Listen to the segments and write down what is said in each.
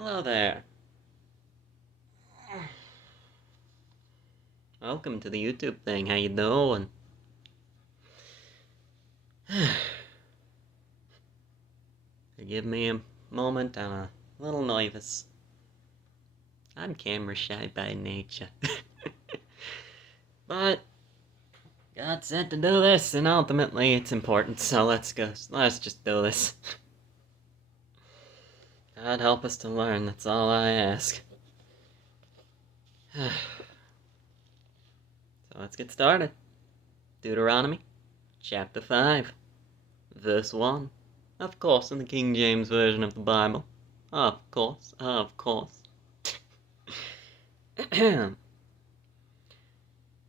Hello there. Welcome to the YouTube thing. How you doing? Give me a moment. I'm a little nervous. I'm camera shy by nature. But God said to do this, and ultimately it's important, so let's go. Let's just do this. God help us to learn, that's all I ask. So let's get started. Deuteronomy, chapter 5, verse 1. Of course, in the King James Version of the Bible. Of course. And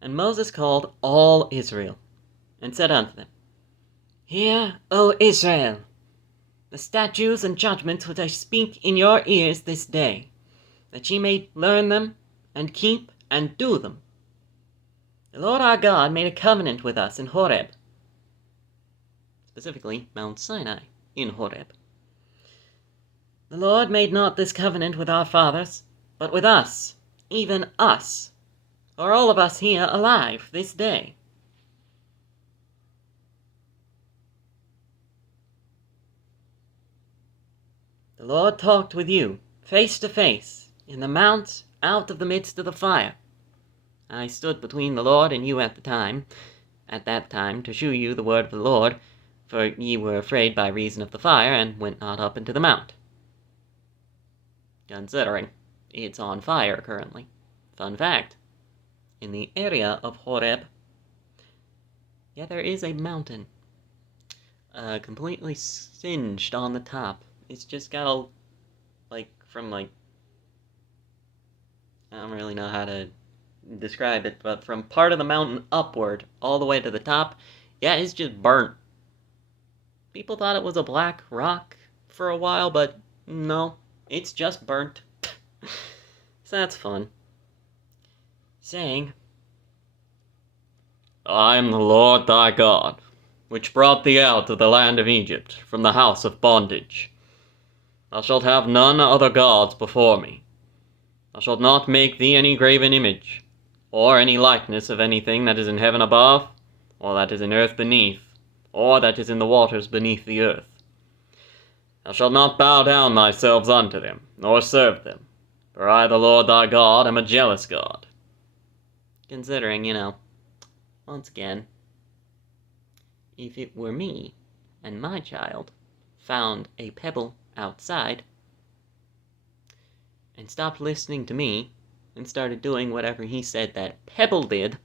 Moses called all Israel, and said unto them, Hear, O Israel, the statutes and judgments which I speak in your ears this day, that ye may learn them, and keep, and do them. The Lord our God made a covenant with us in Horeb, specifically Mount Sinai in Horeb. The Lord made not this covenant with our fathers, but with us, even us, are all of us here alive this day. The Lord talked with you, face to face, in the mount out of the midst of the fire. I stood between the Lord and you at that time, to shew you the word of the Lord, for ye were afraid by reason of the fire, and went not up into the mount. Considering it's on fire currently. Fun fact. In the area of Horeb, there is a mountain, completely singed on the top. It's just got a, I don't really know how to describe it, but from part of the mountain upward, all the way to the top, it's just burnt. People thought it was a black rock for a while, but no, it's just burnt. So that's fun. Saying, I am the Lord thy God, which brought thee out of the land of Egypt, from the house of bondage. Thou shalt have none other gods before me. Thou shalt not make thee any graven image, or any likeness of anything that is in heaven above, or that is in earth beneath, or that is in the waters beneath the earth. Thou shalt not bow down thyself unto them, nor serve them, for I, the Lord thy God, am a jealous God. Considering, once again, if it were me and my child found a pebble outside and stopped listening to me and started doing whatever he said that pebble did,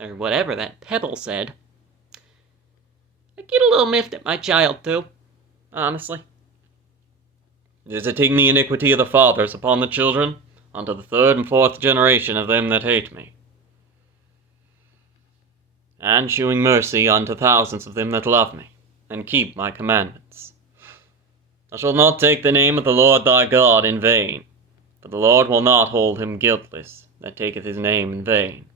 or whatever that pebble said, I'd get a little miffed at my child too, honestly. Visiting the iniquity of the fathers upon the children, unto the third and fourth generation of them that hate me, and shewing mercy unto thousands of them that love me, and keep my commandments. Thou shalt not take the name of the Lord thy God in vain, for the Lord will not hold him guiltless that taketh his name in vain.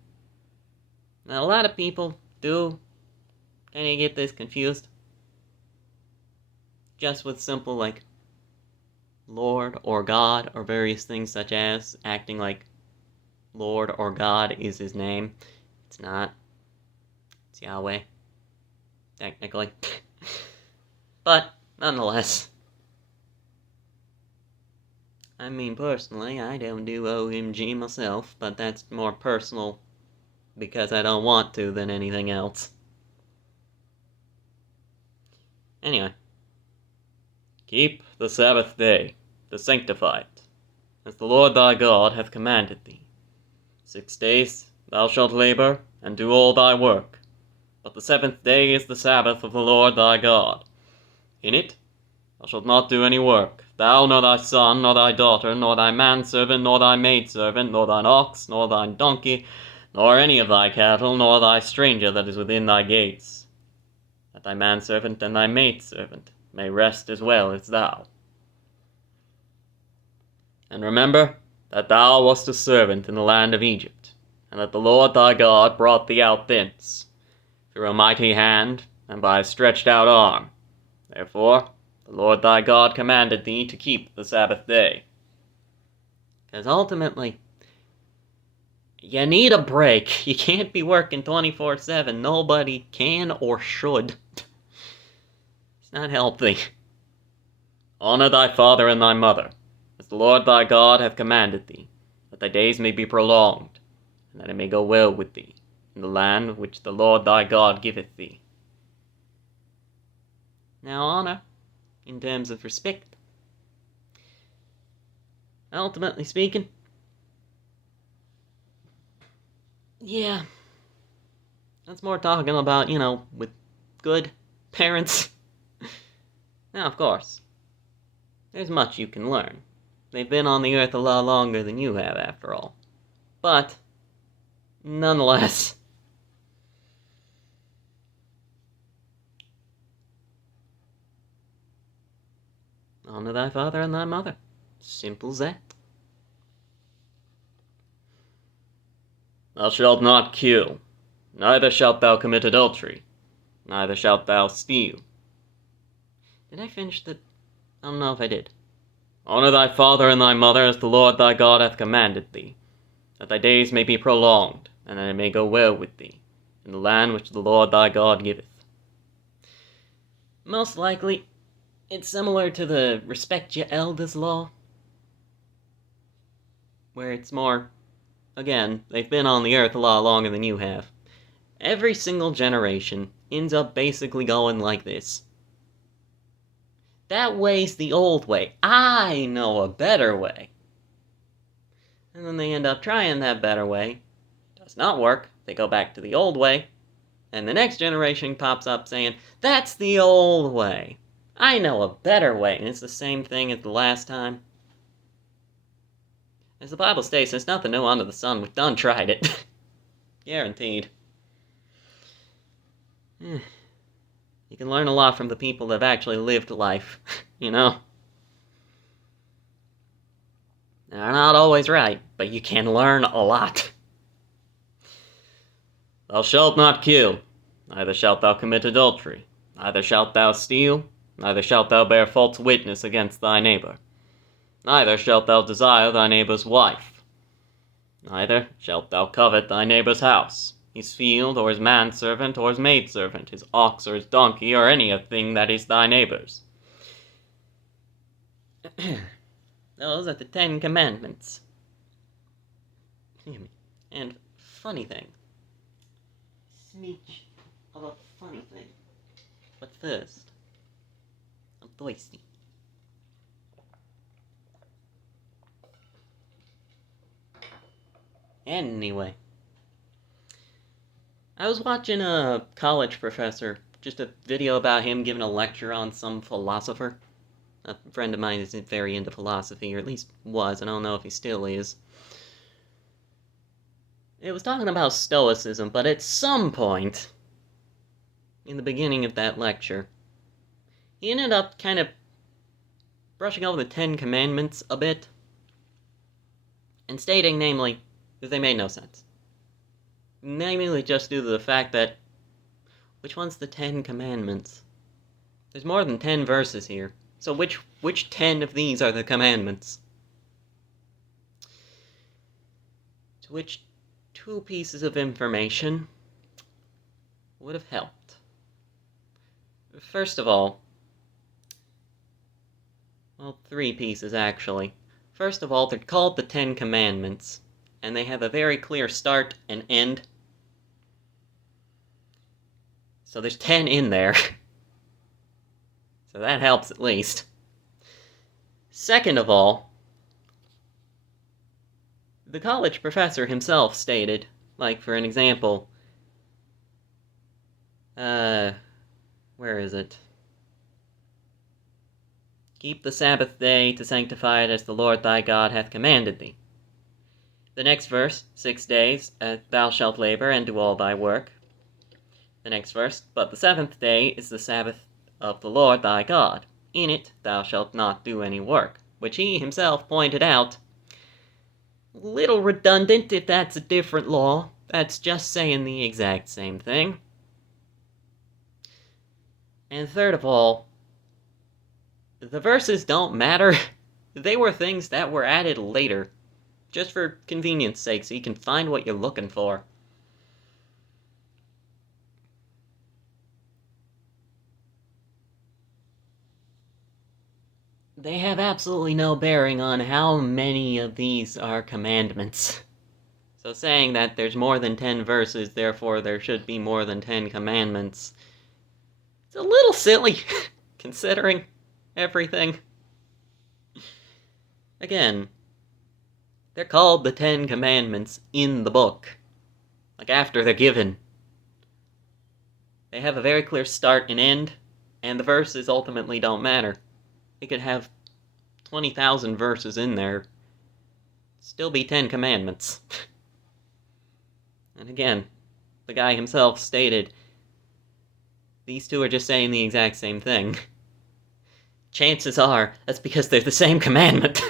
Now, a lot of people do kind of get this confused, just with simple, Lord or God, or various things such as acting like Lord or God is his name. It's not. It's Yahweh, technically. But, nonetheless. I mean, personally, I don't do OMG myself, but that's more personal because I don't want to than anything else. Anyway. Keep the Sabbath day, to sanctify it, as the Lord thy God hath commanded thee. 6 days thou shalt labor, and do all thy work. But the 7th day is the Sabbath of the Lord thy God. In it thou shalt not do any work, thou, nor thy son, nor thy daughter, nor thy manservant, nor thy maidservant, nor thine ox, nor thine donkey, nor any of thy cattle, nor thy stranger that is within thy gates, that thy manservant and thy maidservant may rest as well as thou. And remember that thou wast a servant in the land of Egypt, and that the Lord thy God brought thee out thence, through a mighty hand, and by a stretched out arm. Therefore The Lord thy God commanded thee to keep the Sabbath day. Because ultimately, you need a break. You can't be working 24/7. Nobody can or should. It's not healthy. Honor thy father and thy mother, as the Lord thy God hath commanded thee, that thy days may be prolonged, and that it may go well with thee, in the land which the Lord thy God giveth thee. Now, honor, in terms of respect, ultimately speaking, yeah, that's more talking about, with good parents. Now, of course, there's much you can learn. They've been on the earth a lot longer than you have, after all. But, nonetheless, honor thy father and thy mother. Simple as that. Thou shalt not kill, neither shalt thou commit adultery, neither shalt thou steal. Did I finish the... I don't know if I did. Honor thy father and thy mother as the Lord thy God hath commanded thee, that thy days may be prolonged, and that it may go well with thee, in the land which the Lord thy God giveth. Most likely, it's similar to the respect your elders law, where it's more, again, they've been on the earth a lot longer than you have. Every single generation ends up basically going like this. That way's the old way. I know a better way. And then they end up trying that better way. Does not work. They go back to the old way. And the next generation pops up saying, that's the old way. I know a better way. And it's the same thing as the last time. As the Bible states, there's nothing new under the sun. We've done tried it. Guaranteed. You can learn a lot from the people that have actually lived life, They're not always right, but you can learn a lot. Thou shalt not kill, neither shalt thou commit adultery, neither shalt thou steal, neither shalt thou bear false witness against thy neighbor, neither shalt thou desire thy neighbor's wife, neither shalt thou covet thy neighbor's house, his field, or his manservant, or his maidservant, his ox, or his donkey, or any thing that is thy neighbor's. Those are the 10 Commandments. And funny thing. Smidge of a funny thing. But first, I'm thirsty. Anyway. I was watching a college professor, just a video about him giving a lecture on some philosopher. A friend of mine is very into philosophy, or at least was, and I don't know if he still is. It was talking about Stoicism, but at some point, in the beginning of that lecture, he ended up kind of brushing over the 10 Commandments a bit, and stating, namely, that they made no sense. Namely just due to the fact that, which one's the 10 Commandments? There's more than 10 verses here, so which 10 of these are the commandments? To which 2 pieces of information would have helped. First of all, well, 3 pieces actually. First of all, they're called the 10 Commandments, and they have a very clear start and end. So there's 10 in there. So that helps at least. Second of all, the college professor himself stated, like for an example, where is it? Keep the Sabbath day to sanctify it as the Lord thy God hath commanded thee. The next verse, 6 days, thou shalt labor and do all thy work. The next verse, but the 7th day is the Sabbath of the Lord thy God. In it thou shalt not do any work, which he himself pointed out. Little redundant if that's a different law. That's just saying the exact same thing. And third of all, the verses don't matter. They were things that were added later, just for convenience sake, so you can find what you're looking for. They have absolutely no bearing on how many of these are commandments. So saying that there's more than 10 verses, therefore there should be more than 10 commandments, it's a little silly, considering everything. Again, they're called the 10 Commandments in the book. Like, after they're given. They have a very clear start and end, and the verses ultimately don't matter. It could have 20,000 verses in there, still be 10 commandments. And again, the guy himself stated, these two are just saying the exact same thing. Chances are, that's because they're the same commandment.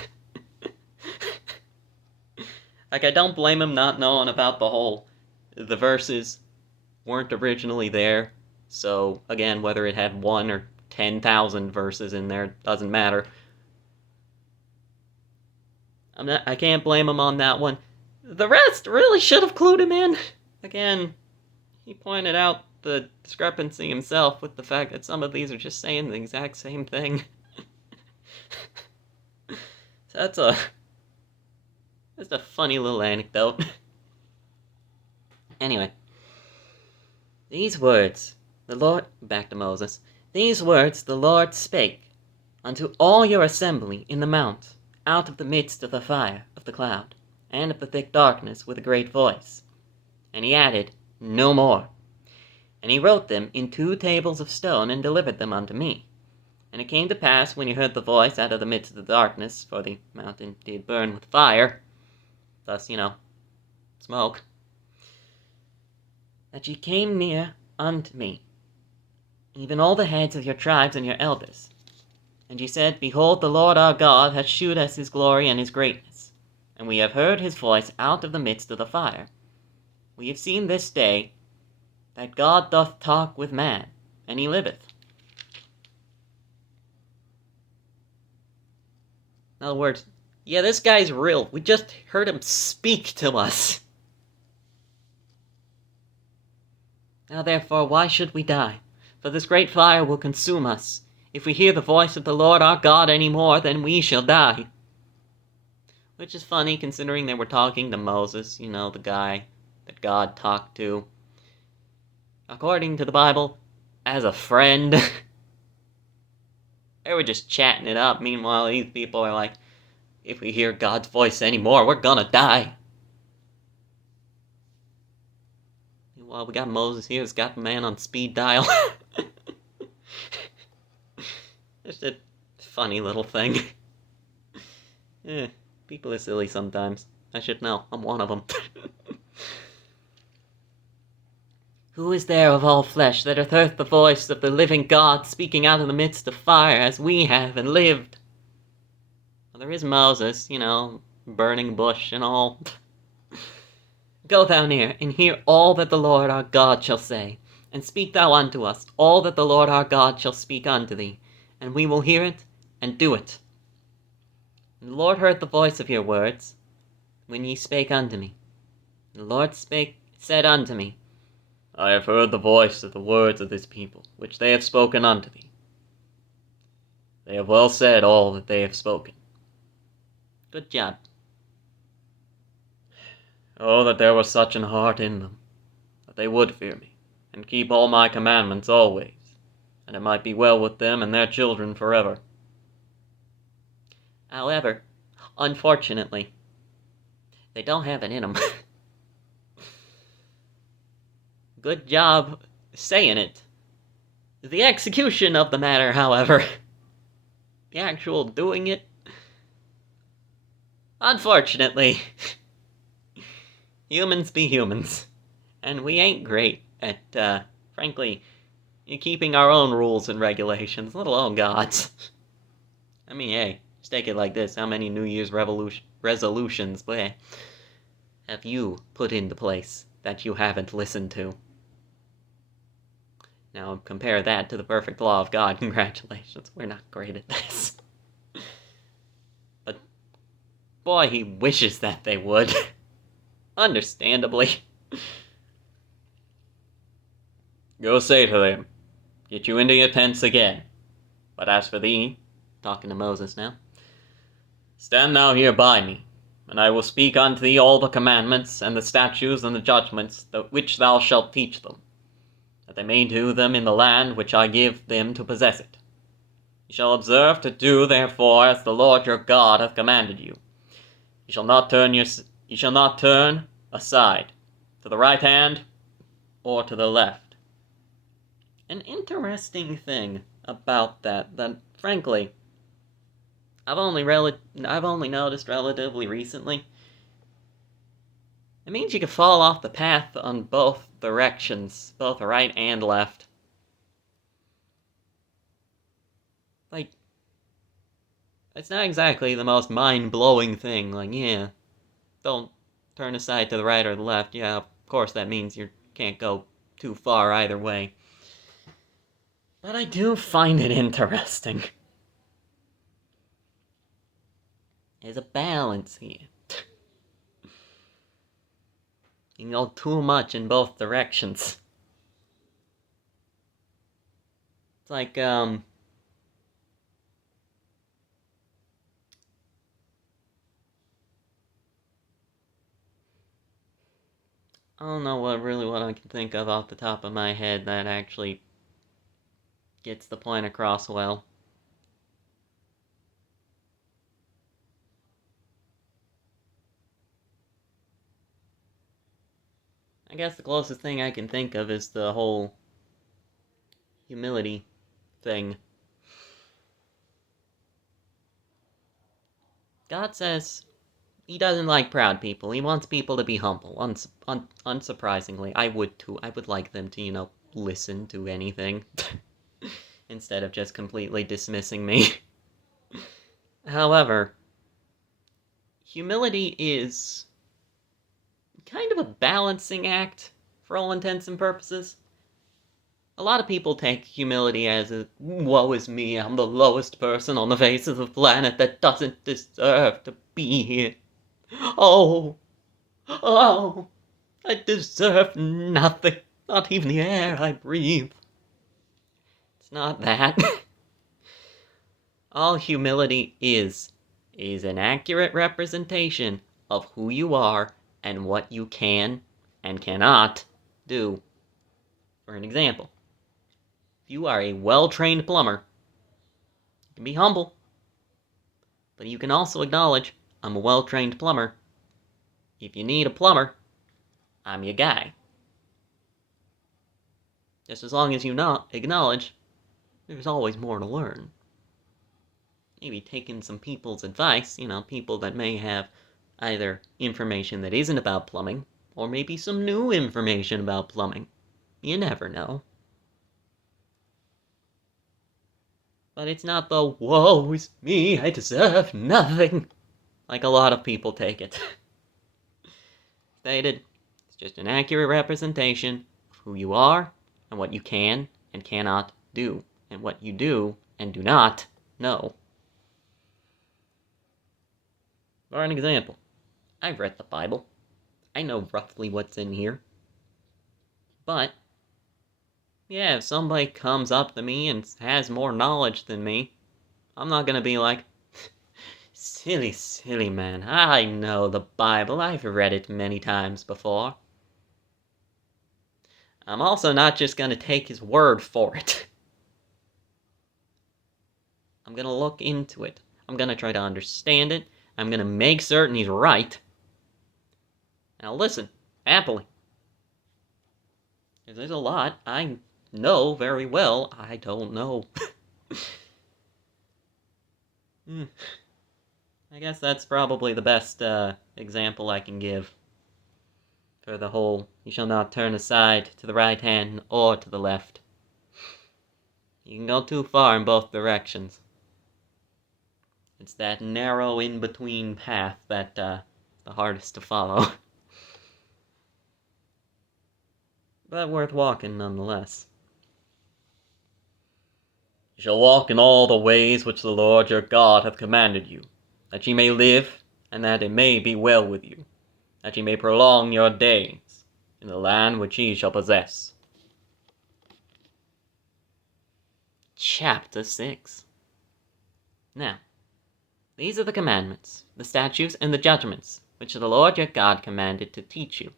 Like, I don't blame him not knowing about the verses weren't originally there, so, again, whether it had 1 or 10,000 verses in there, doesn't matter. I can't blame him on that one. The rest really should have clued him in. Again, he pointed out the discrepancy himself with the fact that some of these are just saying the exact same thing. So that's a funny little anecdote. Anyway, these words, back to Moses, these words the Lord spake unto all your assembly in the mount, out of the midst of the fire of the cloud, and of the thick darkness, with a great voice. And he added no more. And he wrote them in 2 tables of stone, and delivered them unto me. And it came to pass, when you heard the voice out of the midst of the darkness, for the mountain did burn with fire, thus, smoke, that ye came near unto me, even all the heads of your tribes and your elders. And ye said, Behold, the Lord our God hath shewed us his glory and his greatness, and we have heard his voice out of the midst of the fire. We have seen this day that God doth talk with man, and he liveth. In other words, yeah, this guy's real. We just heard him speak to us. Now therefore, why should we die? For this great fire will consume us. If we hear the voice of the Lord our God any more, then we shall die. Which is funny, considering they were talking to Moses, the guy that God talked to. According to the Bible, as a friend. They were just chatting it up. Meanwhile, these people are like, if we hear God's voice anymore, we're gonna die. Meanwhile, we got Moses here who's got the man on speed dial. Just a funny little thing. People are silly sometimes. I should know. I'm one of them. Who is there of all flesh that hath heard the voice of the living God speaking out of the midst of fire, as we have and lived? Well, there is Moses, burning bush and all. Go thou near, and hear all that the Lord our God shall say, and speak thou unto us all that the Lord our God shall speak unto thee, and we will hear it, and do it. And the Lord heard the voice of your words, when ye spake unto me. And the Lord said unto me, I have heard the voice of the words of this people, which they have spoken unto thee. They have well said all that they have spoken. Good job. Oh, that there was such an heart in them, that they would fear me, and keep all my commandments always, and it might be well with them and their children forever. However, unfortunately, they don't have it in them. Good job saying it. The execution of the matter, however, the actual doing it, unfortunately, humans be humans, and we ain't great at, frankly, keeping our own rules and regulations, let alone God's. I mean, hey, just take it like this, how many New Year's resolutions have you put into place that you haven't listened to? Now compare that to the perfect law of God. Congratulations, we're not great at this. But boy, he wishes that they would. Understandably. Go say to them, get you into your tents again. But as for thee, talking to Moses now, stand thou here by me, and I will speak unto thee all the commandments, and the statutes, and the judgments, which thou shalt teach them, that they may do them in the land which I give them to possess it. Ye shall observe to do therefore as the Lord your God hath commanded you. Ye shall not turn aside to the right hand or to the left. An interesting thing about that frankly I've only noticed relatively recently. It means you can fall off the path on both directions, both right and left. Like, it's not exactly the most mind-blowing thing. Like, yeah, don't turn aside to the right or the left. Yeah, of course that means you can't go too far either way. But I do find it interesting. There's a balance here. You can go too much in both directions. It's like, I don't know what I can think of off the top of my head that actually gets the point across well. I guess the closest thing I can think of is the whole humility thing. God says he doesn't like proud people. He wants people to be humble. Unsurprisingly, I would too. I would like them to, listen to anything instead of just completely dismissing me. However, humility is kind of a balancing act for all intents and purposes. A lot of people take humility as a, woe is me, I'm the lowest person on the face of the planet that doesn't deserve to be here. Oh, I deserve nothing, not even the air I breathe. It's not that. All humility is an accurate representation of who you are and what you can and cannot do. For an example, if you are a well-trained plumber, you can be humble, but you can also acknowledge, I'm a well-trained plumber. If you need a plumber, I'm your guy. Just as long as you not acknowledge, there's always more to learn. Maybe taking some people's advice, people that may have either information that isn't about plumbing, or maybe some new information about plumbing. You never know. But it's not the, woe is me, I deserve nothing, like a lot of people take it. Stated, it's just an accurate representation of who you are, and what you can and cannot do, and what you do and do not know. For an example, I've read the Bible. I know roughly what's in here. But, yeah, if somebody comes up to me and has more knowledge than me, I'm not gonna be like, silly man, I know the Bible, I've read it many times before. I'm also not just gonna take his word for it. I'm gonna look into it. I'm gonna try to understand it. I'm gonna make certain he's right. And I'll listen, happily. Because there's a lot I know very well I don't know. I guess that's probably the best example I can give for the whole, you shall not turn aside to the right hand or to the left. You can go too far in both directions. It's that narrow in-between path that the hardest to follow. But worth walking nonetheless. You shall walk in all the ways which the Lord your God hath commanded you, that ye may live, and that it may be well with you, that ye may prolong your days in the land which ye shall possess. Chapter 6. Now, these are the commandments, the statutes, and the judgments, which the Lord your God commanded to teach you,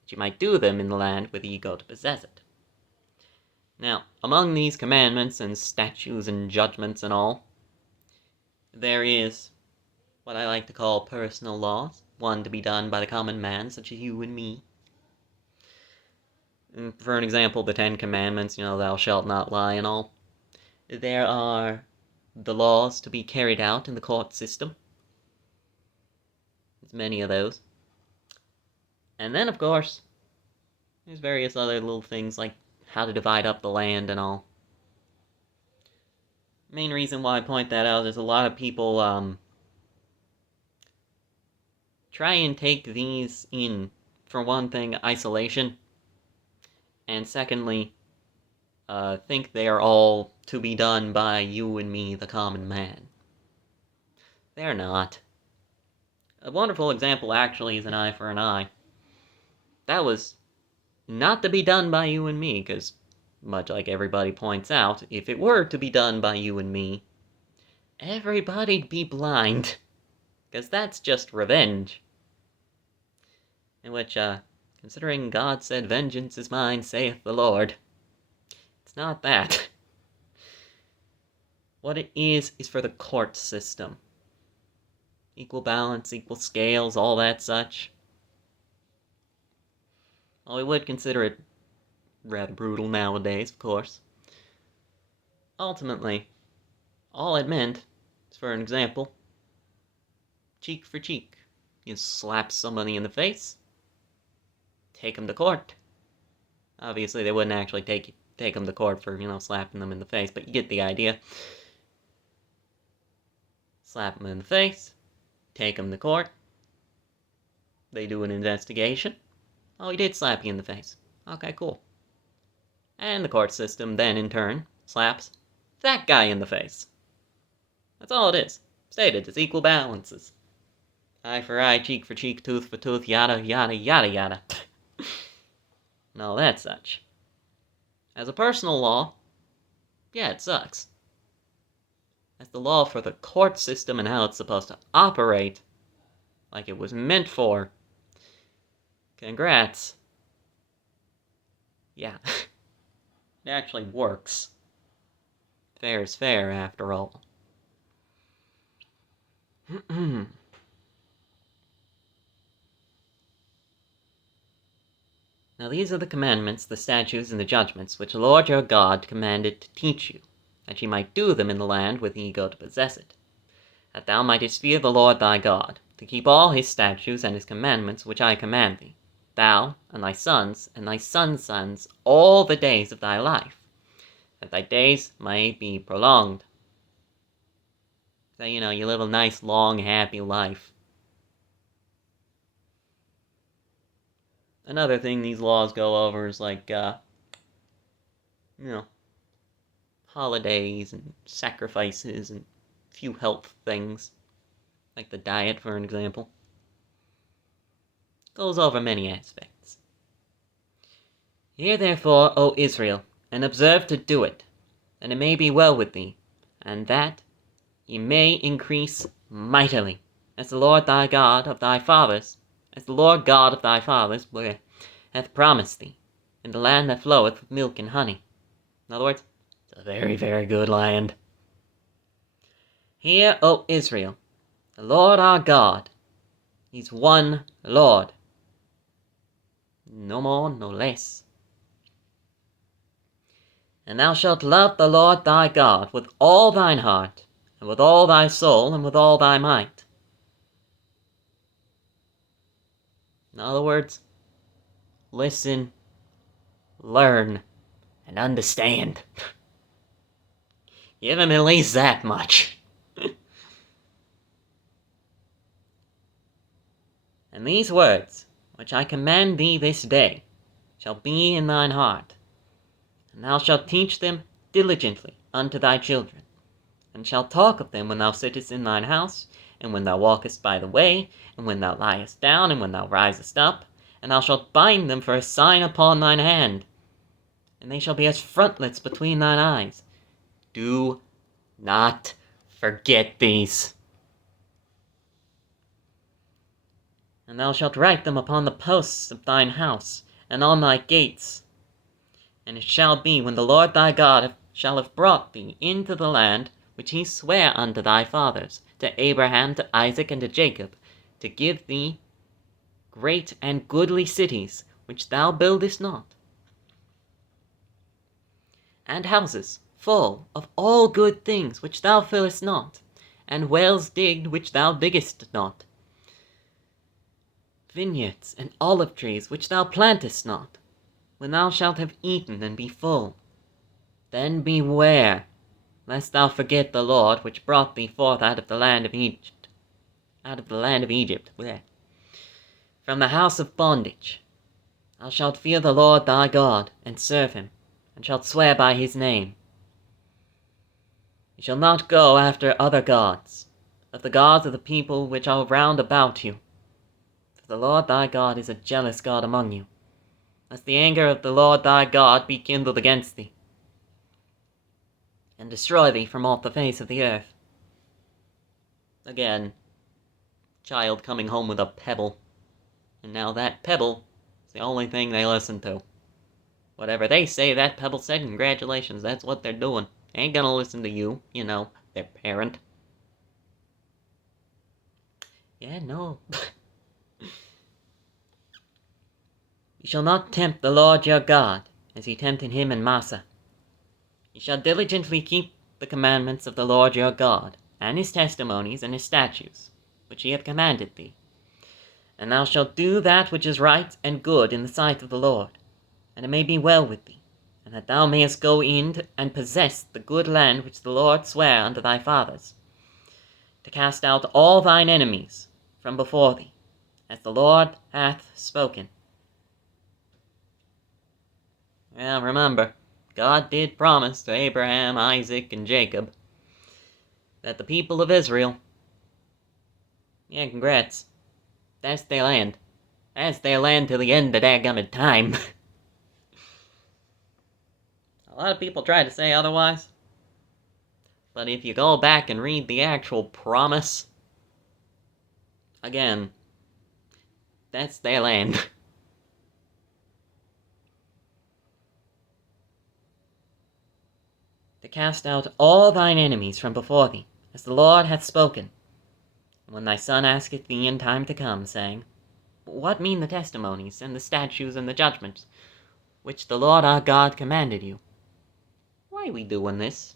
that ye might do them in the land whither ye go to possess it. Now, among these commandments and statutes and judgments and all, there is what I like to call personal laws, one to be done by the common man, such as you and me. And for an example, the 10 Commandments, thou shalt not lie and all. There are the laws to be carried out in the court system. There's many of those. And then, of course, there's various other little things like how to divide up the land and all. Main reason why I point that out is a lot of people try and take these in, for one thing, isolation, and secondly, think they are all to be done by you and me, the common man. They're not. A wonderful example actually is an eye for an eye. That was not to be done by you and me, because, much like everybody points out, if it were to be done by you and me, everybody'd be blind, because that's just revenge. In which, considering God said, "Vengeance is mine, saith the Lord," it's not that. What it is for the court system. Equal balance, equal scales, all that such. Well, we would consider it rather brutal nowadays, of course. Ultimately, all it meant is, for an example, cheek for cheek. You slap somebody in the face, take them to court. Obviously, they wouldn't actually take them to court for, slapping them in the face, but you get the idea. Slap them in the face, take them to court. They do an investigation. Oh, he did slap you in the face. Okay, cool. And the court system then, in turn, slaps that guy in the face. That's all it is. Stated as equal balances. Eye for eye, cheek for cheek, tooth for tooth, yada, yada, yada, yada. And all that such. As a personal law, yeah, it sucks. As the law for the court system and how it's supposed to operate, like it was meant for, congrats. Yeah. It actually works. Fair is fair, after all. Now these are the commandments, the statutes, and the judgments, which the Lord your God commanded to teach you, that ye might do them in the land whither ye go to possess it, that thou mightest fear the Lord thy God, to keep all his statutes and his commandments which I command thee, thou and thy sons and thy sons' sons, all the days of thy life, that thy days may be prolonged. So, you live a nice, long, happy life. Another thing these laws go over is like, holidays and sacrifices and few health things, like the diet, for an example. Goes over many aspects. Hear therefore, O Israel, and observe to do it, that it may be well with thee, and that ye may increase mightily, as the Lord God of thy fathers hath promised thee, in the land that floweth with milk and honey. In other words, it's a very, very good land. Hear, O Israel, the Lord our God, he's one Lord. No more, no less. And thou shalt love the Lord thy God with all thine heart, and with all thy soul, and with all thy might. In other words, listen, learn, and understand. Give him at least that much. And these words, which I command thee this day, shall be in thine heart, and thou shalt teach them diligently unto thy children, and shalt talk of them when thou sittest in thine house, and when thou walkest by the way, and when thou liest down, and when thou risest up, and thou shalt bind them for a sign upon thine hand, and they shall be as frontlets between thine eyes. Do not forget these. And thou shalt write them upon the posts of thine house, and on thy gates. And it shall be, when the Lord thy God shall have brought thee into the land which he sware unto thy fathers, to Abraham, to Isaac, and to Jacob, to give thee great and goodly cities, which thou buildest not, and houses full of all good things, which thou fillest not, and wells digged, which thou diggest not, vineyards and olive trees, which thou plantest not, when thou shalt have eaten and be full. Then beware, lest thou forget the Lord, which brought thee forth out of the land of Egypt, from the house of bondage. Thou shalt fear the Lord thy God, and serve him, and shalt swear by his name. You shall not go after other gods, of the gods of the people which are round about you. For the Lord thy God is a jealous God among you, lest the anger of the Lord thy God be kindled against thee, and destroy thee from off the face of the earth. Again, child coming home with a pebble, and now that pebble is the only thing they listen to. Whatever they say that pebble said, congratulations, that's what they're doing. They ain't gonna listen to you, their parent. Yeah, no. You shall not tempt the Lord your God, as ye tempted him in Massah. Ye shall diligently keep the commandments of the Lord your God, and his testimonies and his statutes, which he hath commanded thee. And thou shalt do that which is right and good in the sight of the Lord, and it may be well with thee, and that thou mayest go in and possess the good land which the Lord sware unto thy fathers, to cast out all thine enemies from before thee, as the Lord hath spoken. Well, remember, God did promise to Abraham, Isaac, and Jacob that the people of Israel, congrats, that's their land. That's their land till the end of dadgummit time. A lot of people try to say otherwise, but if you go back and read the actual promise, again, that's their land. To cast out all thine enemies from before thee, as the Lord hath spoken. And when thy son asketh thee in time to come, saying, What mean the testimonies, and the statutes, and the judgments, which the Lord our God commanded you? Why are we doing this?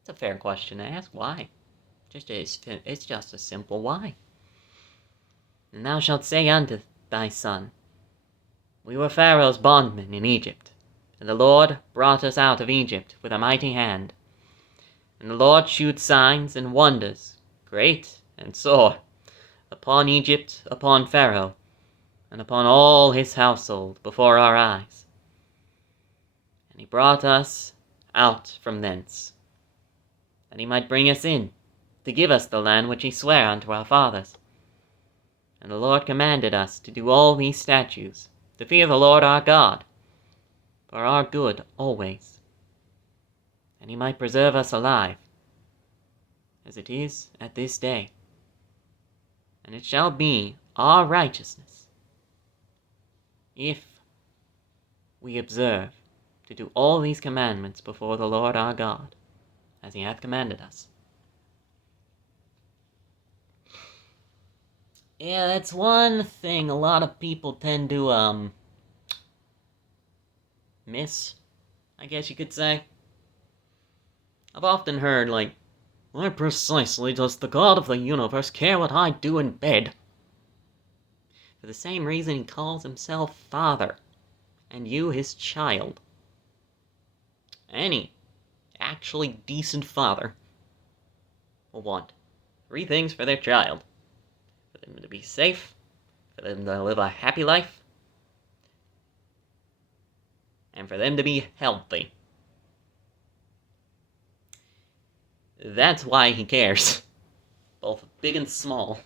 It's a fair question to ask. Why? It's just a simple why. And thou shalt say unto thy son, We were Pharaoh's bondmen in Egypt, and the Lord brought us out of Egypt with a mighty hand. And the Lord shewed signs and wonders, great and sore, upon Egypt, upon Pharaoh, and upon all his household before our eyes. And he brought us out from thence, that he might bring us in, to give us the land which he sware unto our fathers. And the Lord commanded us to do all these statutes, to fear the Lord our God, for our good always, and he might preserve us alive, as it is at this day. And it shall be our righteousness, if we observe to do all these commandments before the Lord our God, as he hath commanded us. Yeah, that's one thing a lot of people tend to, miss, I guess you could say. I've often heard, why precisely does the God of the universe care what I do in bed? For the same reason he calls himself Father, and you his child. Any actually decent father will want 3 things for their child: for them to be safe, for them to live a happy life, and for them to be healthy. That's why he cares. Both big and small.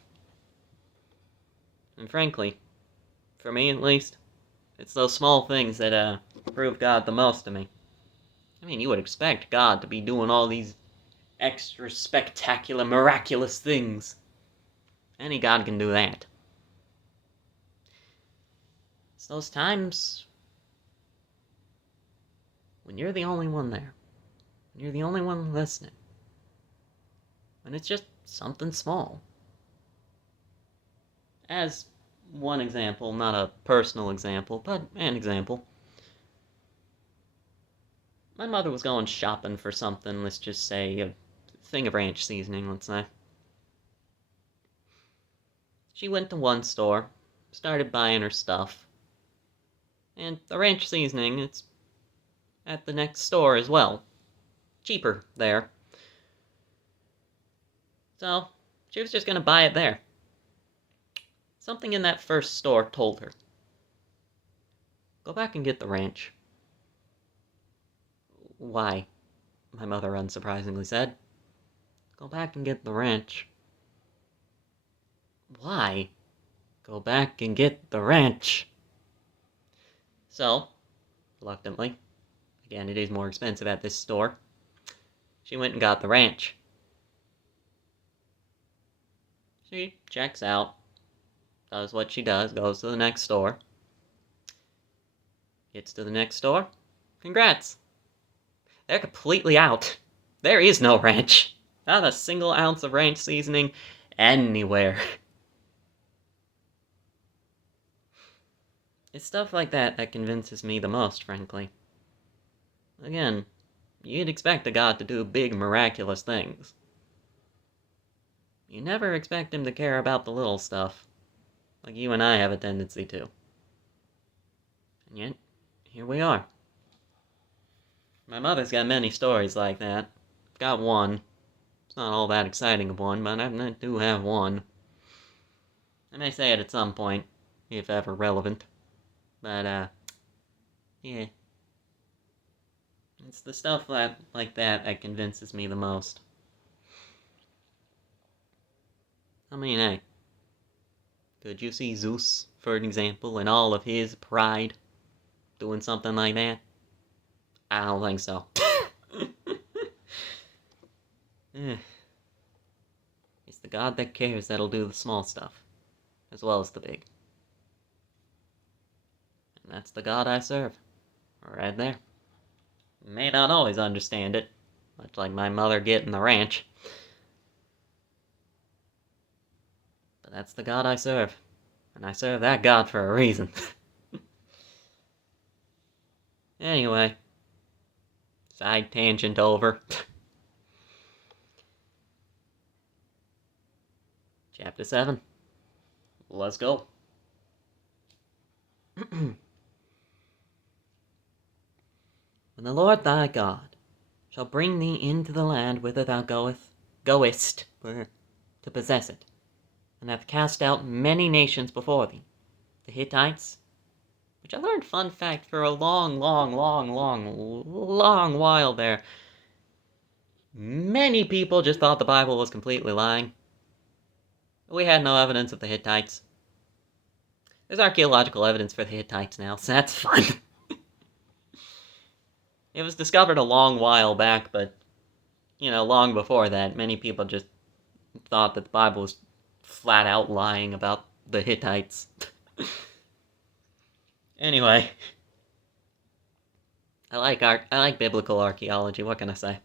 And frankly, for me at least, it's those small things that prove God the most to me. I mean, you would expect God to be doing all these extra spectacular, miraculous things. Any God can do that. It's those times when you're the only one there. When you're the only one listening. When it's just something small. As one example, not a personal example, but an example. My mother was going shopping for something, let's just say a thing of ranch seasoning, let's say. She went to one store, started buying her stuff. And the ranch seasoning, it's at the next store as well. Cheaper there. So, she was just gonna buy it there. Something in that first store told her, go back and get the ranch. Why? My mother unsurprisingly said. Go back and get the ranch. Why? Go back and get the ranch. So, reluctantly, again, it is more expensive at this store, she went and got the ranch. She checks out, does what she does, goes to the next store. Gets to the next store. Congrats! They're completely out. There is no ranch. Not a single ounce of ranch seasoning anywhere. It's stuff like that that convinces me the most, frankly. Again, you'd expect a God to do big, miraculous things. You never expect him to care about the little stuff, like you and I have a tendency to. And yet, here we are. My mother's got many stories like that. I've got one. It's not all that exciting of one, but I do have one. I may say it at some point, if ever relevant. But, yeah. It's the stuff like that convinces me the most. I mean, hey, could you see Zeus, for an example, in all of his pride, doing something like that? I don't think so. It's the God that cares that'll do the small stuff, as well as the big. And that's the God I serve. Right there. May not always understand it, much like my mother getting the ranch. But that's the God I serve. And I serve that God for a reason. Anyway. Side tangent over. Chapter 7. Let's go. When the Lord thy God shall bring thee into the land whither thou goest to possess it, and hath cast out many nations before thee, the Hittites, which I learned, fun fact, for a long while there, many people just thought the Bible was completely lying. We had no evidence of the Hittites. There's archaeological evidence for the Hittites now, so that's fun. It was discovered a long while back, but, long before that, many people just thought that the Bible was flat out lying about the Hittites. Anyway. I like biblical archaeology, what can I say?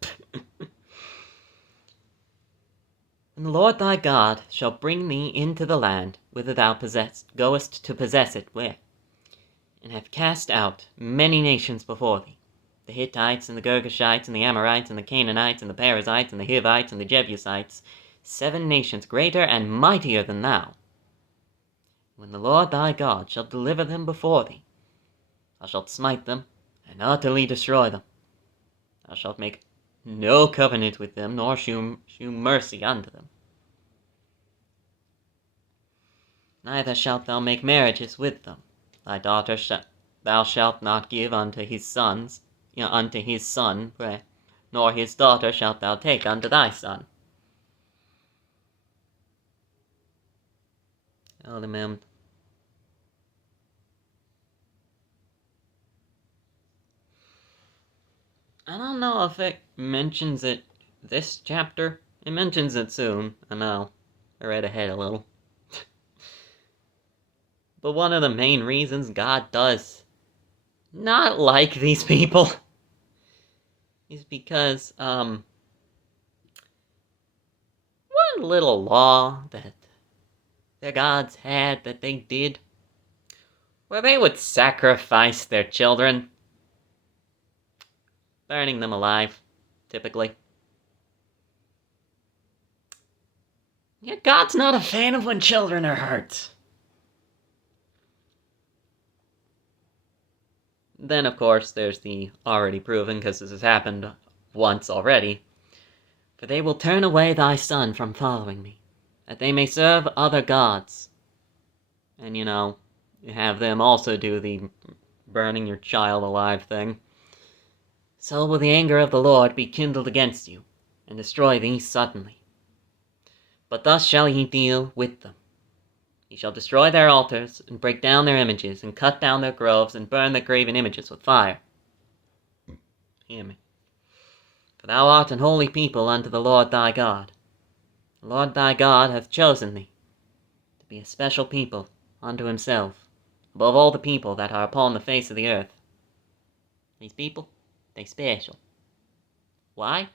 And the Lord thy God shall bring thee into the land whither thou goest to possess it, and have cast out many nations before thee, the Hittites, and the Girgashites, and the Amorites, and the Canaanites, and the Perizzites, and the Hivites, and the Jebusites, 7 nations greater and mightier than thou. When the Lord thy God shall deliver them before thee, thou shalt smite them, and utterly destroy them. Thou shalt make no covenant with them, nor shew mercy unto them. Neither shalt thou make marriages with them. Thy daughter thou shalt not give unto his son, nor his daughter shalt thou take unto thy son. Element. I don't know if it mentions it this chapter. It mentions it soon. I know. I read ahead a little. But one of the main reasons God does not like these people is because, one little law that their gods had that they did, where they would sacrifice their children, burning them alive, typically. Yeah, God's not a fan of when children are hurt. Then, of course, there's the already proven, because this has happened once already, for they will turn away thy son from following me, that they may serve other gods. And, you have them also do the burning your child alive thing. So will the anger of the Lord be kindled against you, and destroy thee suddenly. But thus shall ye deal with them. Ye shall destroy their altars, and break down their images, and cut down their groves, and burn their graven images with fire. Hear me. For thou art an holy people unto the Lord thy God. The Lord thy God hath chosen thee to be a special people unto himself, above all the people that are upon the face of the earth. These people, they special. Why?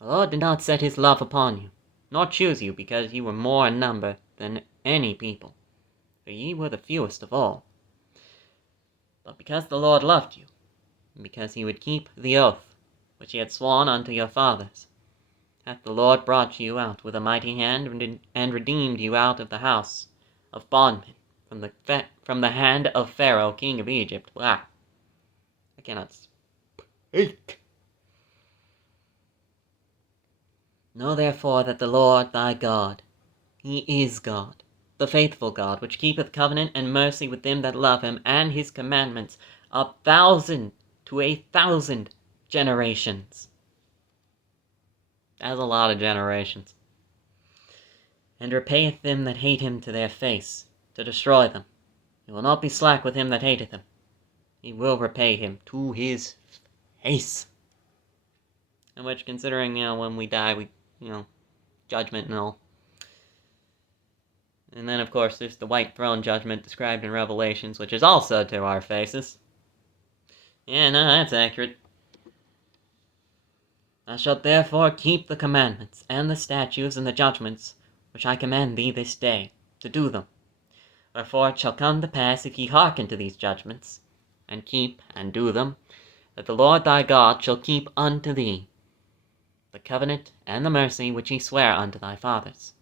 The Lord did not set his love upon you, nor choose you because ye were more in number than any people, for ye were the fewest of all. But because the Lord loved you, and because he would keep the oath which he had sworn unto your fathers, hath the Lord brought you out with a mighty hand, and redeemed you out of the house of bondmen, from the hand of Pharaoh king of Egypt. Wow. I cannot speak. Know therefore that the Lord thy God, he is God, the faithful God, which keepeth covenant and mercy with them that love him, and his commandments 1,000 to 1,000 generations. That's a lot of generations. And repayeth them that hate him to their face, to destroy them. He will not be slack with him that hateth him. He will repay him to his face. And which, considering, when we die, we, judgment and all. And then, of course, there's the white throne judgment described in Revelations, which is also to our faces. Yeah, no, that's accurate. Thou shalt therefore keep the commandments, and the statutes, and the judgments, which I command thee this day, to do them. Wherefore it shall come to pass, if ye hearken to these judgments, and keep and do them, that the Lord thy God shall keep unto thee the covenant and the mercy which he sware unto thy fathers.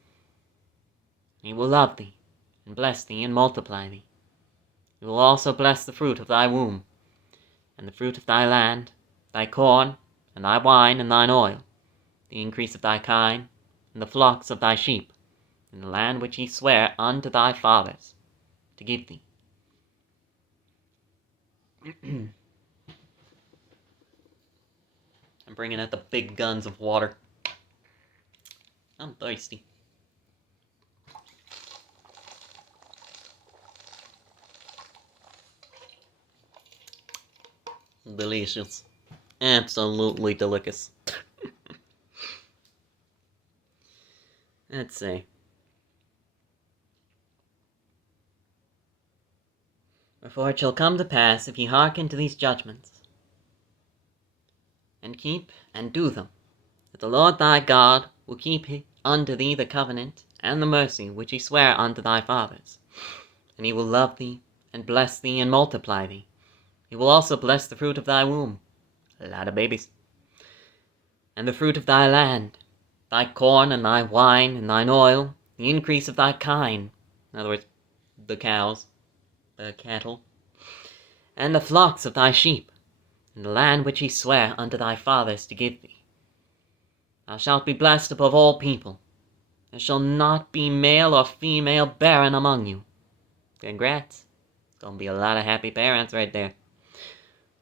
He will love thee, and bless thee, and multiply thee. He will also bless the fruit of thy womb, and the fruit of thy land, thy corn, and thy wine, and thine oil, the increase of thy kine, and the flocks of thy sheep, in the land which he sware unto thy fathers to give thee. I'm bringing out the big guns of water. I'm thirsty. Delicious. Absolutely delicious. Let's see. Wherefore it shall come to pass, if ye hearken to these judgments, and keep and do them, that the Lord thy God will keep unto thee the covenant and the mercy which he sware unto thy fathers. And he will love thee, and bless thee, and multiply thee. He will also bless the fruit of thy womb, a lot of babies, and the fruit of thy land, thy corn, and thy wine, and thine oil, the increase of thy kine, in other words, the cows, the cattle, and the flocks of thy sheep, in the land which he sware unto thy fathers to give thee. Thou shalt be blessed above all people. There shall not be male or female barren among you. Congrats. It's gonna be a lot of happy parents right there.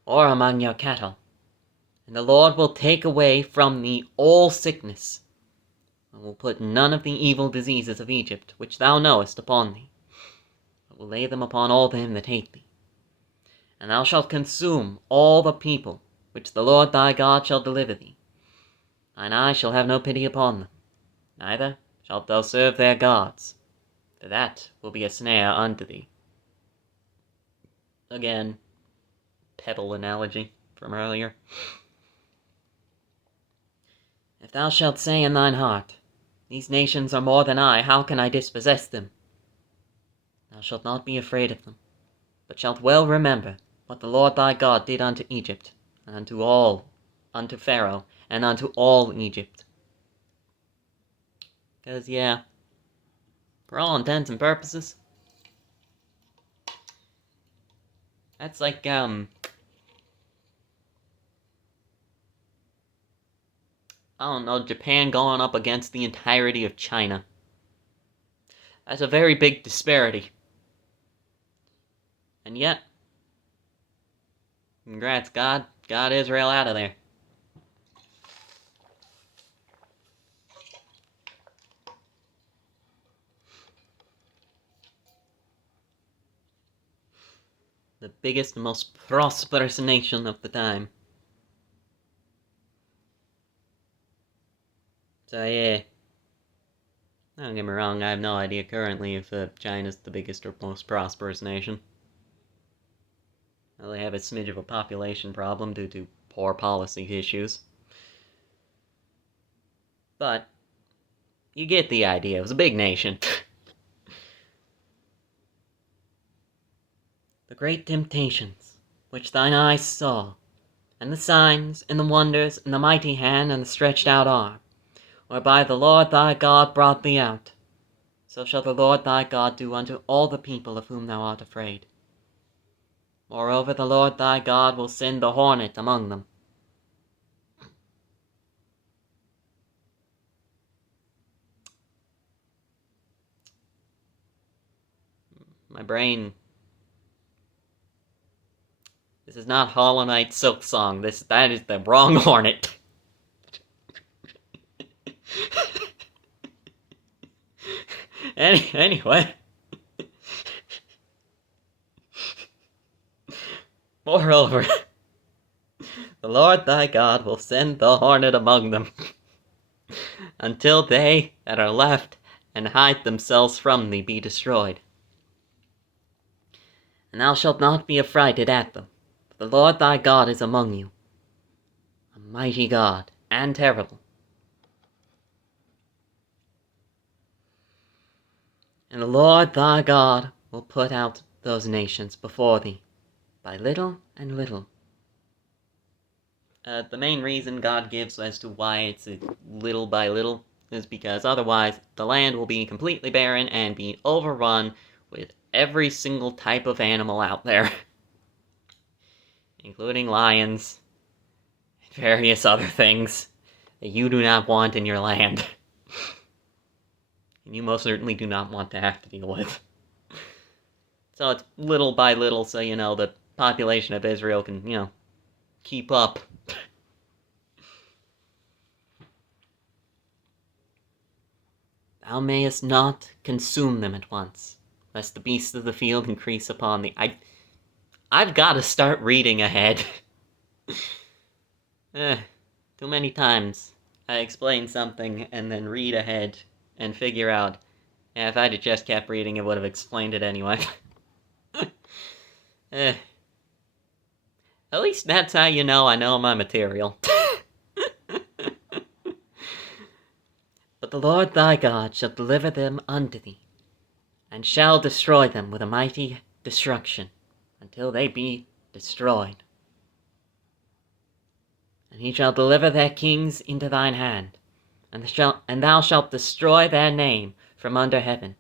Or among your cattle, And the Lord will take away from thee all sickness, and will put none of the evil diseases of Egypt, which thou knowest, upon thee, but will lay them upon all them that hate thee. And thou shalt consume all the people which the Lord thy God shall deliver thee. Thine eye shall have no pity upon them, neither shalt thou serve their gods, for that will be a snare unto thee. Again, pebble analogy from earlier. If thou shalt say in thine heart, These nations are more than I, how can I dispossess them? Thou shalt not be afraid of them, but shalt well remember what the Lord thy God did unto Egypt, and unto Pharaoh, and unto all Egypt. 'Cause, yeah, for all intents and purposes, that's like, I don't know, Japan going up against the entirety of China. That's a very big disparity. And yet, congrats, God got Israel out of there. The biggest and most prosperous nation of the time. So yeah, don't get me wrong, I have no idea currently if China's the biggest or most prosperous nation. Well, they have a smidge of a population problem due to poor policy issues. But, you get the idea, it was a big nation. The great temptations, which thine eyes saw, and the signs, and the wonders, and the mighty hand, and the stretched out arm, whereby the Lord thy God brought thee out, so shall the Lord thy God do unto all the people of whom thou art afraid. Moreover, the Lord thy God will send the hornet among them. My brain... This is not Hollow Knight Silk Song. That is the wrong hornet. Anyway. Moreover, the Lord thy God will send the hornet among them, until they that are left and hide themselves from thee be destroyed. And thou shalt not be affrighted at them, for the Lord thy God is among you, a mighty God, and terrible. And the Lord thy God will put out those nations before thee, by little and little. The main reason God gives as to why it's little by little is because otherwise the land will be completely barren and be overrun with every single type of animal out there, including lions and various other things that you do not want in your land. And you most certainly do not want to have to deal with. So it's little by little, so, the population of Israel can, keep up. Thou mayest not consume them at once, lest the beasts of the field increase upon thee. I've got to start reading ahead. Too many times I explain something and then read ahead and figure out, if I'd have just kept reading, it would have explained it anyway. At least that's how you know I know my material. But the Lord thy God shall deliver them unto thee, and shall destroy them with a mighty destruction, until they be destroyed. And he shall deliver their kings into thine hand, and thou shalt destroy their name from under heaven.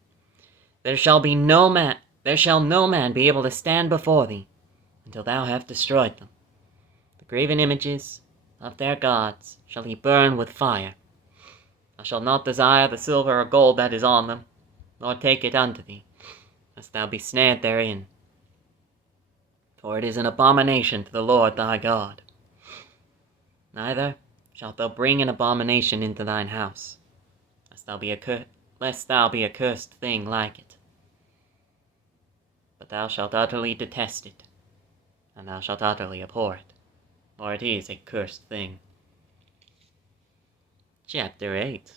There shall no man be able to stand before thee, until thou have destroyed them. The graven images of their gods shall he burn with fire. Thou shalt not desire the silver or gold that is on them, nor take it unto thee, lest thou be snared therein. For it is an abomination to the Lord thy God. Neither shalt thou bring an abomination into thine house, lest thou be a cursed thing like it. But thou shalt utterly detest it, and thou shalt utterly abhor it, for it is a cursed thing. Chapter 8.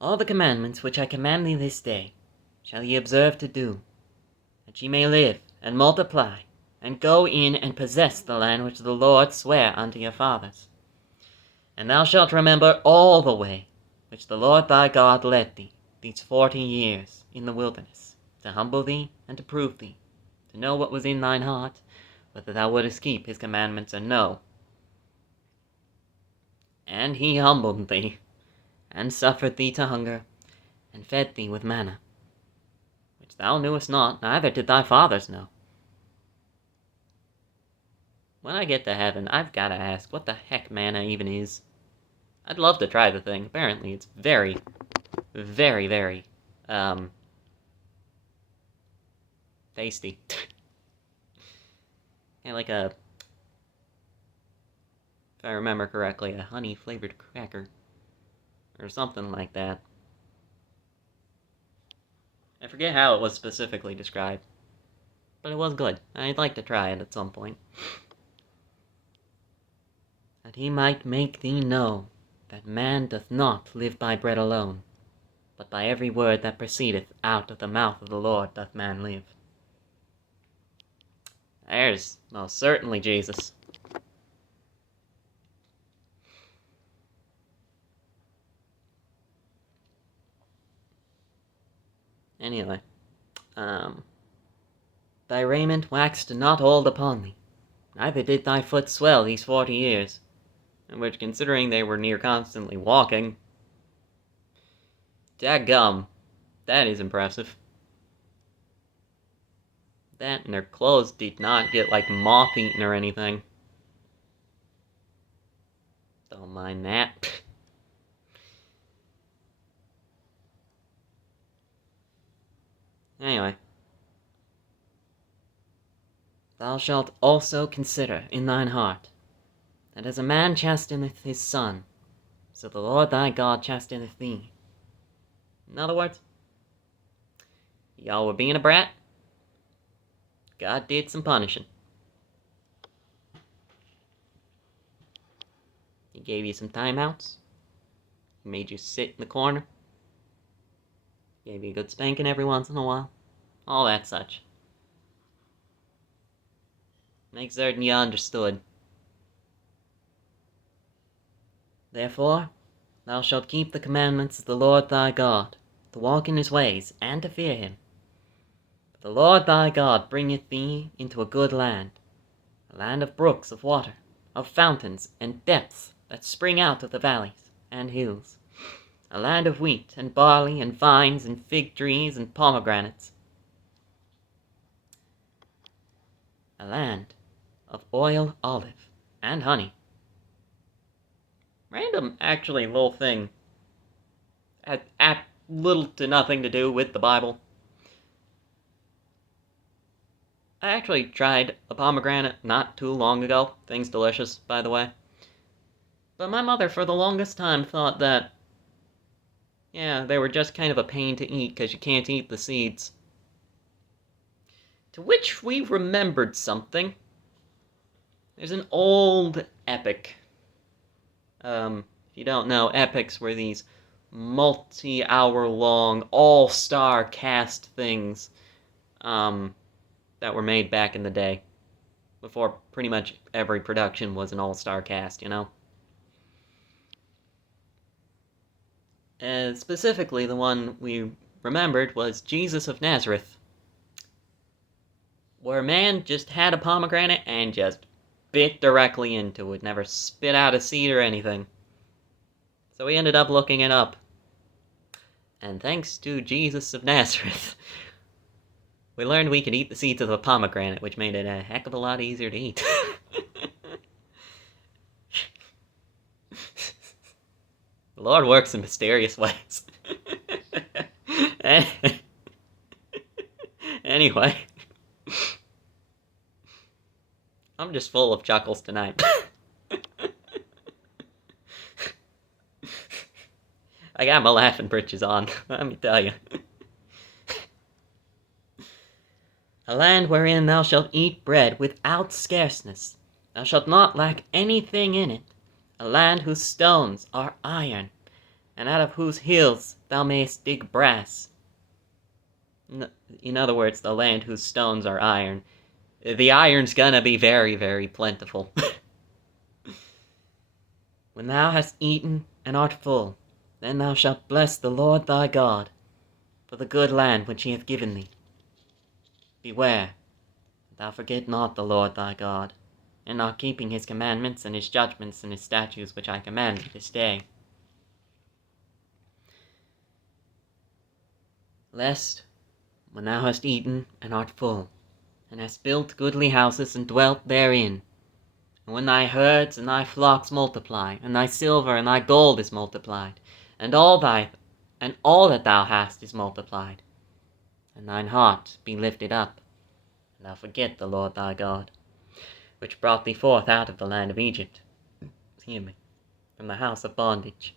All the commandments which I command thee this day shall ye observe to do, that ye may live and multiply, and go in and possess the land which the Lord sware unto your fathers. And thou shalt remember all the way which the Lord thy God led thee these 40 years in the wilderness, to humble thee and to prove thee, to know what was in thine heart, whether thou wouldest keep his commandments or no. And he humbled thee, and suffered thee to hunger, and fed thee with manna, which thou knewest not, neither did thy fathers know. When I get to heaven, I've got to ask what the heck manna even is. I'd love to try the thing. Apparently it's very, very, very, tasty. And like if I remember correctly, a honey-flavored cracker. Or something like that. I forget how it was specifically described. But it was good. I'd like to try it at some point. That he might make thee know that man doth not live by bread alone, but by every word that proceedeth out of the mouth of the Lord doth man live. There's most certainly Jesus. Anyway, thy raiment waxed not old upon thee, neither did thy foot swell these 40 years, in which, considering they were near constantly walking, dadgum, that is impressive. That and their clothes did not get, like, moth-eaten or anything. Don't mind that. Anyway. Thou shalt also consider in thine heart, that as a man chasteneth his son, so the Lord thy God chasteneth thee. In other words, y'all were being a brat, God did some punishing. He gave you some timeouts. He made you sit in the corner. Gave you a good spanking every once in a while. All that such. Make certain you understood. Therefore, thou shalt keep the commandments of the Lord thy God, to walk in his ways, and to fear him. For the Lord thy God bringeth thee into a good land, a land of brooks of water, of fountains and depths that spring out of the valleys and hills, a land of wheat and barley and vines and fig trees and pomegranates, a land of oil, olive, and honey. Random, actually, little thing. Had little to nothing to do with the Bible. I actually tried a pomegranate not too long ago. Thing's delicious, by the way. But my mother, for the longest time, thought that, yeah, they were just kind of a pain to eat because you can't eat the seeds. To which we remembered something. There's an old epic. If you don't know, epics were these multi-hour-long, all-star cast things that were made back in the day. Before pretty much every production was an all-star cast, you know? Specifically, the one we remembered was Jesus of Nazareth, where a man just had a pomegranate and just bit directly into it, never spit out a seed or anything. So we ended up looking it up. And thanks to Jesus of Nazareth, we learned we could eat the seeds of a pomegranate, which made it a heck of a lot easier to eat. The Lord works in mysterious ways. Anyway. I'm just full of chuckles tonight. I got my laughing britches on, let me tell you. A land wherein thou shalt eat bread without scarceness. Thou shalt not lack anything in it. A land whose stones are iron, and out of whose hills thou mayest dig brass. In other words, the land whose stones are iron. The iron's gonna be very, very plentiful. When thou hast eaten and art full, then thou shalt bless the Lord thy God for the good land which he hath given thee. Beware, that thou forget not the Lord thy God, in not keeping his commandments and his judgments and his statutes which I command thee this day. Lest, when thou hast eaten and art full, and hast built goodly houses and dwelt therein, and when thy herds and thy flocks multiply, and thy silver and thy gold is multiplied, and all that thou hast is multiplied, and thine heart be lifted up, and thou forget the Lord thy God, which brought thee forth out of the land of Egypt, from the house of bondage,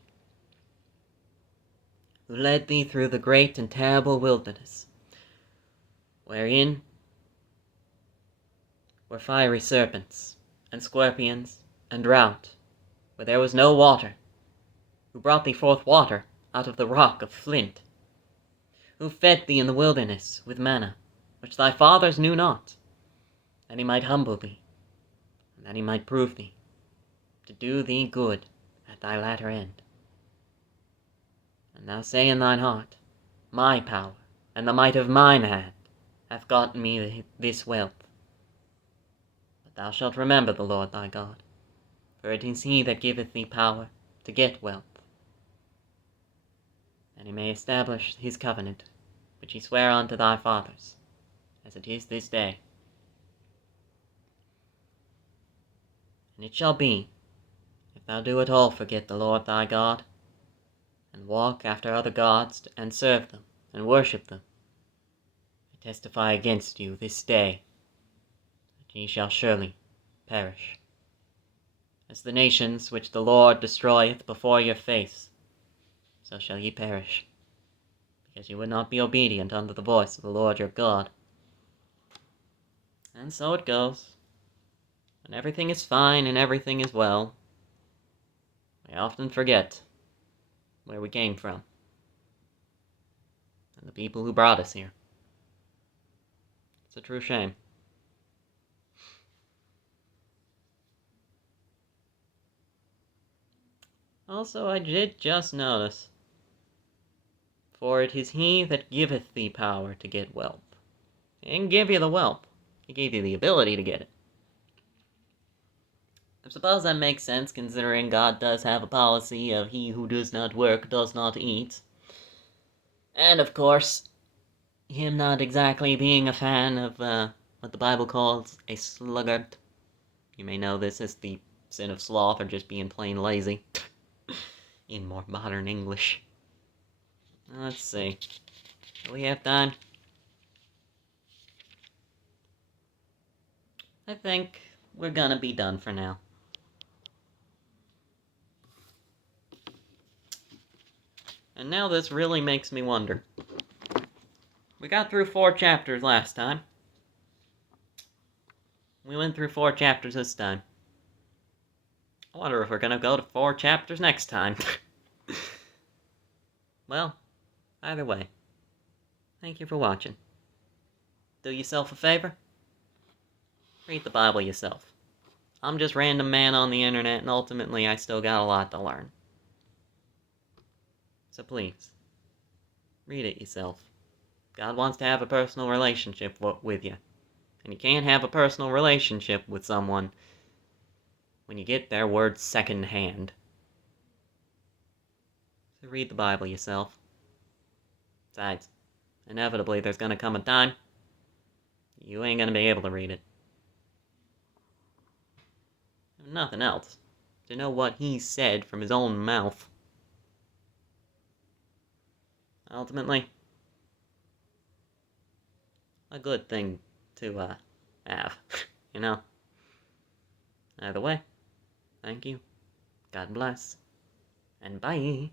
who led thee through the great and terrible wilderness, wherein were fiery serpents, and scorpions, and drought, where there was no water, who brought thee forth water out of the rock of flint, who fed thee in the wilderness with manna, which thy fathers knew not, that he might humble thee, and that he might prove thee, to do thee good at thy latter end. And thou say in thine heart, My power, and the might of mine hand, hath gotten me this wealth. But thou shalt remember the Lord thy God, for it is he that giveth thee power to get wealth, and he may establish his covenant, which he sware unto thy fathers, as it is this day. And it shall be, if thou do at all forget the Lord thy God, and walk after other gods, and serve them, and worship them, I testify against you this day, that ye shall surely perish. As the nations which the Lord destroyeth before your face, so shall ye perish, because you would not be obedient unto the voice of the Lord your God. And so it goes. When everything is fine and everything is well, we often forget where we came from, and the people who brought us here. It's a true shame. Also, I did just notice, for it is he that giveth thee power to get wealth. He didn't give you the wealth, he gave you the ability to get it. I suppose that makes sense, considering God does have a policy of he who does not work does not eat. And of course, him not exactly being a fan of what the Bible calls a sluggard. You may know this as the sin of sloth, or just being plain lazy, in more modern English. Let's see. Do we have time? I think we're gonna be done for now. And now this really makes me wonder. We got through 4 chapters last time. We went through 4 chapters this time. I wonder if we're gonna go to 4 chapters next time. Well, either way, thank you for watching. Do yourself a favor. Read the Bible yourself. I'm just random man on the internet, and ultimately I still got a lot to learn. So please, read it yourself. God wants to have a personal relationship with you. And you can't have a personal relationship with someone when you get their words secondhand. So read the Bible yourself. Besides, inevitably there's gonna come a time you ain't gonna be able to read it. If nothing else, to know what he said from his own mouth. Ultimately, a good thing to have, you know? Either way, thank you. God bless. And bye.